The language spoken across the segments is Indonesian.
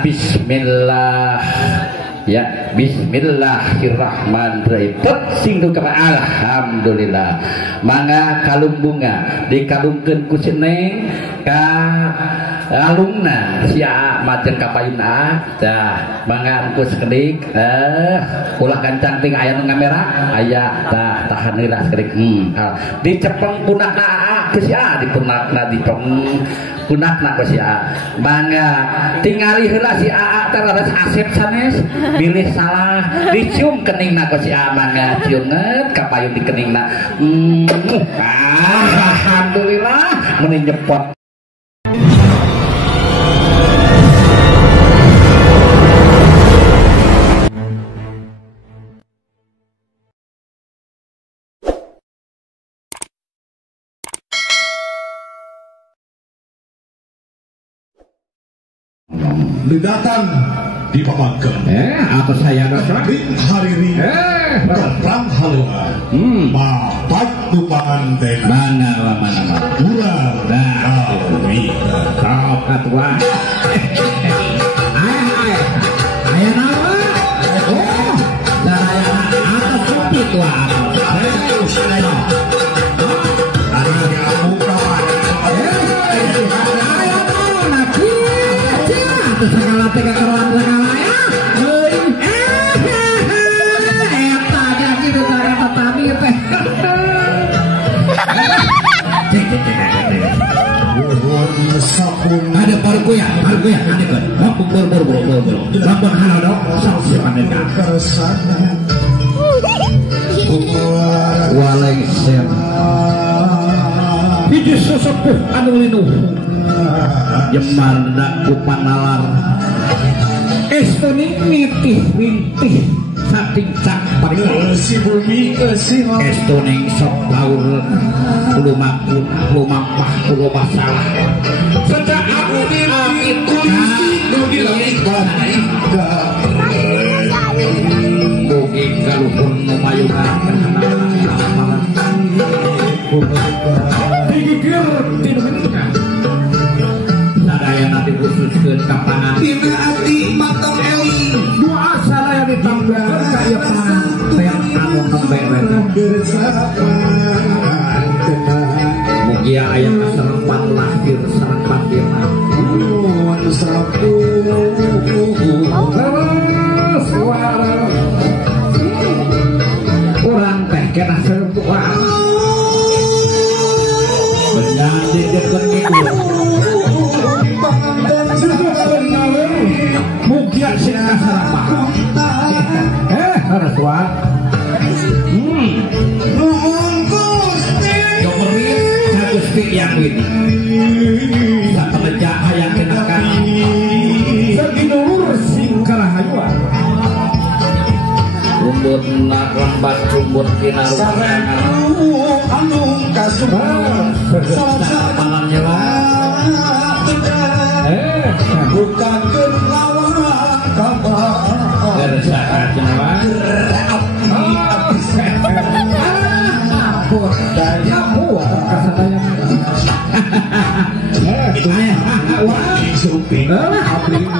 Bismillah ya, bismillahirrahmanirrahim. Sing tuker alhamdulillah. Mangga kalumbunga dikalungkeun ku ceneng ka alungna sia majen kapayuna tah mangga engko sekedik ulah gancang ting aya nu ngamera aya tah tahan heula sekedik dicepeng punakna geus sia dipunakna dipeng punakna ku sia mangga tingali heula si aa teh rada asep sanes milih salah dicium keningna ku sia mangga ciumet kapayun di keningna alhamdulillah meni nyepot. Datang di pamangkeun atau saya dosa hari ini perang halua mapat tupangan teh mana ulah dawi kau katua ayah nama oh daraya atas kopi tua segala tega keruan segala ya eta aja gitu cara tatami teh ada parku ya ada kan bor halado siapa nih waalaikumsalam hiji sesepuh anu linuh Jemarda kupanalar estoni nitih-nitih satingcak parikal si bumi si estoni sok laur lumampah masalah sejak aku diamit mugi kaluhun numayungan digigir tidurnya sadaya nanti khususkeun kapangan dina ati matang eling doa sadaya ditambah kaya pangan teh anu nembe mugi aya kaserempat lahir serempat dina suara urang teh kena serempuan menjadi deken itu mugia sing kasarapah harus tuan Jomerin Gusti yang ini satu menjak hayang kenakan seginur sing karahayuan rumbut nak lambat rumbut kinaruan anu kasuhan malamnya bukan lawan kabar gersakan jenawan ampun daya buah kasadaya punya wah suping abring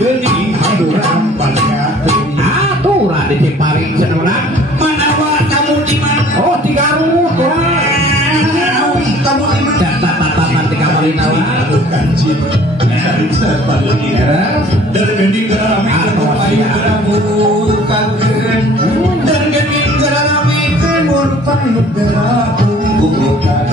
geuning haduran palingah aturan di Ciparing cenah manawa kamu di mana oh di Garut kamu di mana tatapan di kamarina bukan cip dari sepadanya dari gending garami payu garamu kagen dari gending garami timur payu garamu bukan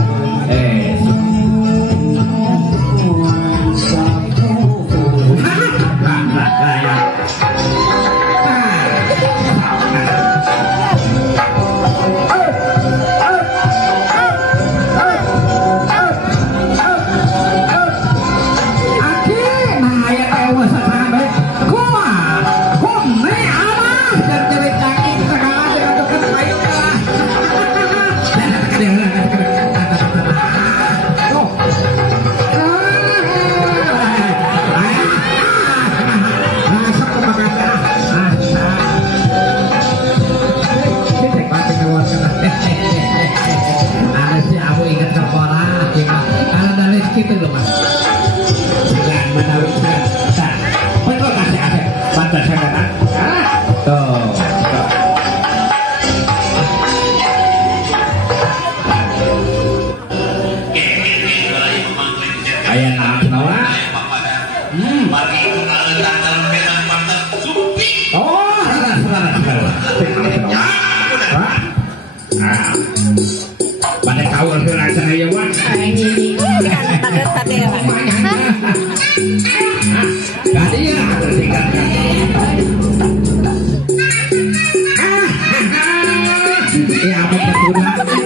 menawarkan. Betul kasih Asep. Bantu saya kan? Tuh. Ayah nak nawa. Oh, pada tahu rasa ya wah. Tadi ya tertinggal. Ya apa betul?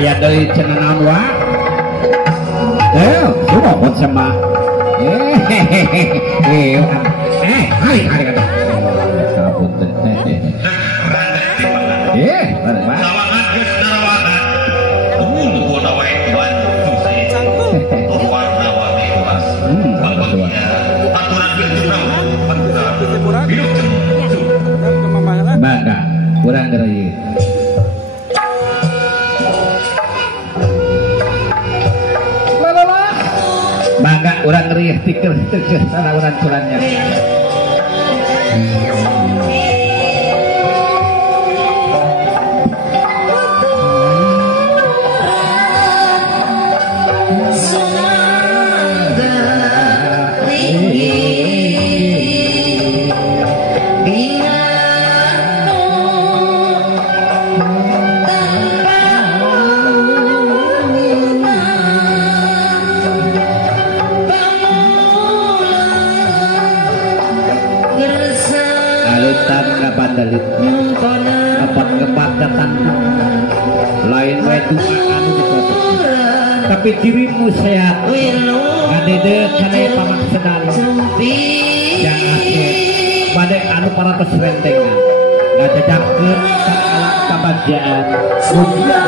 aya deui cenah naon wa kumaha sama hari kata sapunten Sawangan geus narawangan. Nuhun wae tuan. Warna warni luas. Aturan berjurang penting. Hidup cenah. Mangga urang geureuy. Mangga urang ngeureuyeuh tikeun teu sana urang curannya. Tapi dirimu saya ngadede kana pamaksedan yang akhir pada anu para pesrentengan ngajajakeun ka alam kabagjaan mugia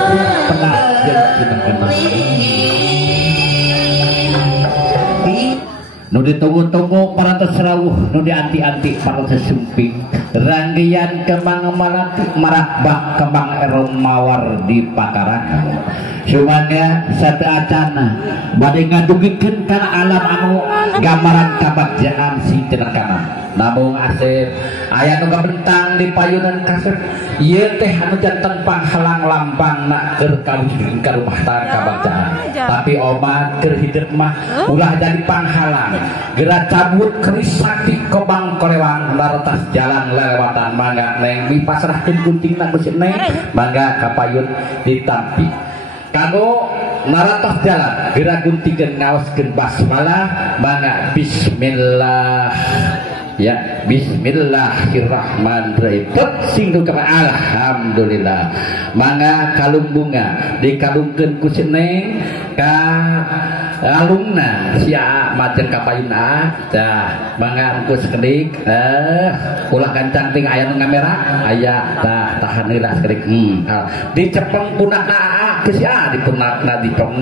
pernah jeung kinengkeun nu ditunggu-tunggu para rawuh nu dianti-anti para sesumping ranggian kembang marakbak kembang erom mawar di pakaran cumanya satu acana badai ngadugikeun kana alam anu gambaran kabagjaan sing tinekana namun asep aya nu kabentang di payunan kasep ieu teh anu janten panghalang lampangna keur kawujudkeun ka rumah tangga kabagjaan tapi omat keur hideuk mah ulah jadi panghalang geura cabut keris sakti kobang kolewang laretas jalan lelewatan mangga neng dipasrahkeun guntingna ku si neng mangga ka payun ditampi kanggo naratos jalan geura guntingkeun ngaoskeun basmalah mangga bismillah ya bismillahirrahmanirrahim singgung ke alhamdulillah mangga kalumbunga dikalungkeun ku si neng ka alumna sia macen kapayuna tah mangga engko sekedik ulah gancang ting aya nu ngamera aya tah tahan heula sekedik dicepeng punakna ke sia dipunakna dipeng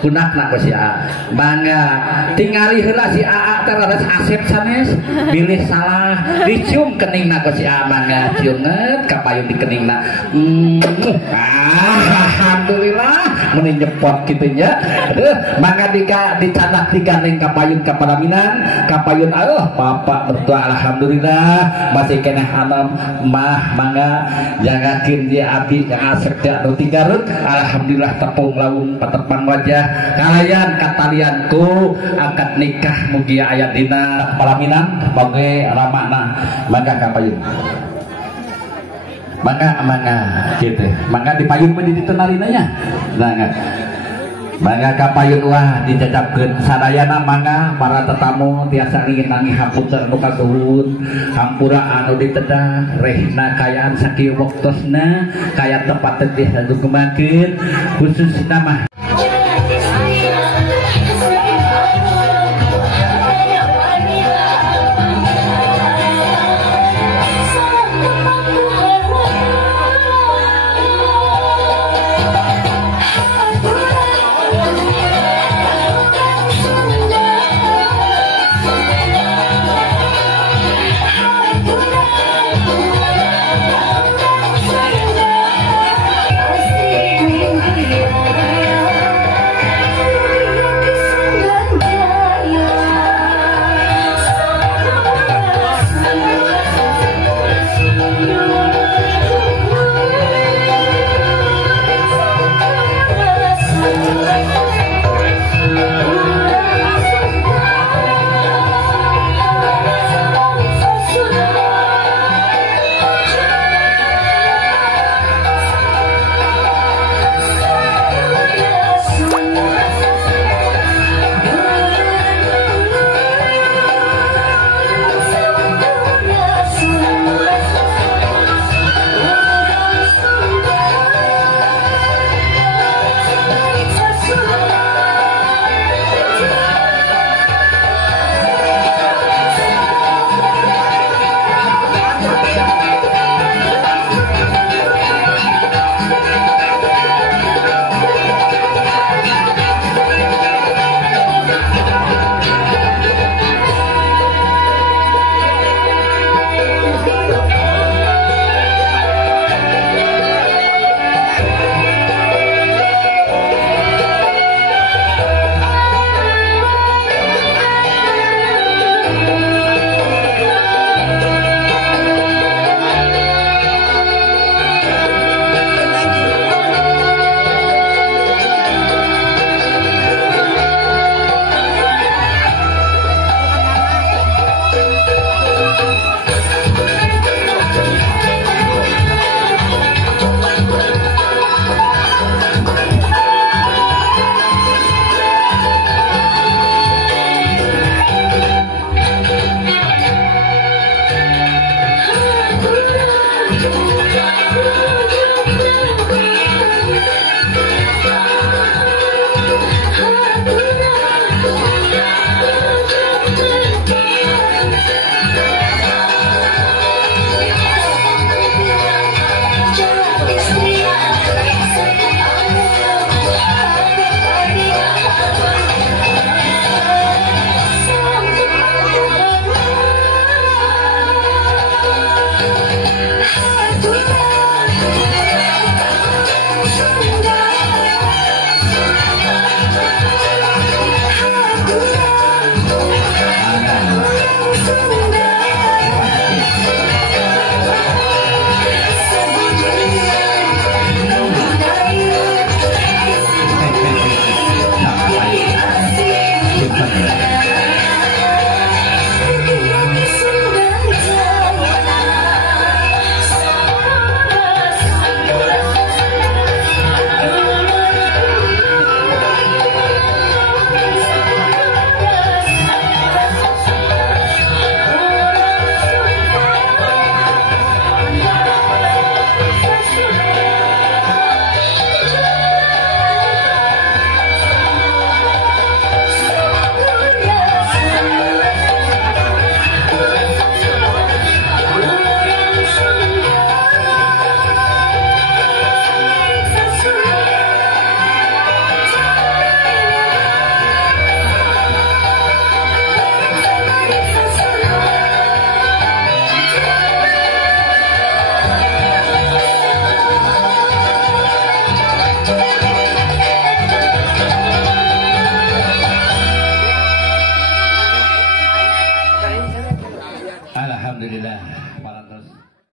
punakna ke sia mangga tingali heula si aa teh rada asep sanes bilih salah dicium keningna ke sia mangga ciumet kapayun di keningna alhamdulillah mun nyepot kitu nya mangga dicadak digandeng kapayun kaparaminan kapayun bapak mertua alhamdulillah masih keneh anom mah mangga jagakeun dia abdi yang asep teh anu tigarut alhamdulillah tepung laung patepang wajah kalian katalianku angkat nikah mugi aya dina palaminan bage ramana mangga kapayun mangga gitu mangga dipayun mah di tenarina nya mangga kapayun wah dijajabkeun sadayana mangga para tetamu tiasa nginangi hapunten anu kasuhun hampura anu ditedah rehna kayaan sakieu waktosna kaya tempat teh dugemakeun khususna mah